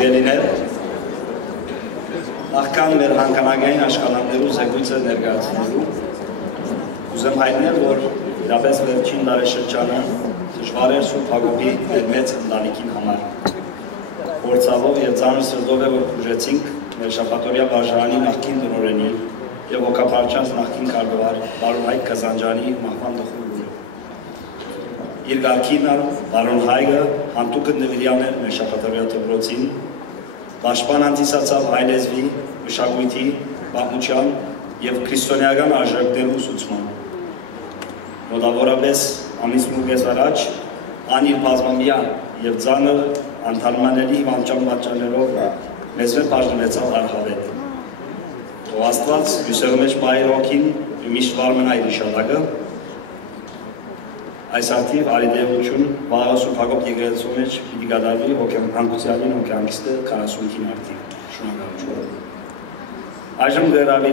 Սիրելիներ, նախքան մեր հանկանագային աշխատանքներու զեկույցը ներկայացնելու, ուզեմ հայտնել, որ իրապես վերջին տարեշրջանը դժվար էր Սուրբ Հակոբի մեր մեծ ընտանիքին համար։ Փորձալով եւ ծանր սրտով է, որ ուժեցինք մեր շաբաթօրյա վարժարանի նախկին տնօրենի եւ հոգապարչած նախկին քարտուղար պարոն Հայկ Կազանջյանի մահվան տխուր։ Իր գարքին պարոն Հայկը հանդուկը նվիրյալ էր մեր շաբաթօրյա դպրոցին, պաշտպան հանդիսացավ հայ լեզվի, մշակույթի, պատմության եւ քրիստոնեական արժեքներու ուսուցման։ Մոտավորապես ամիս մուգես առաջ անիր բազմամյա եւ ծանր անթարմանելի հիվանդության պատճառներով մեզ վեր բաժնվեցավ արհավետ։ Ո Աստված հյուսեղու մեջ մայր հոգին միշտ վարմնա իր իշատակը, այս արդիվ արիդեություն վաղը Սուրբ Հակոբ եկեղեցու մեջ պիտի կատարվի հոգեհանգուցյալին հոգեհանգիստը 45 արդիվ։ Շնորհակալություն։ Այժմ գրավի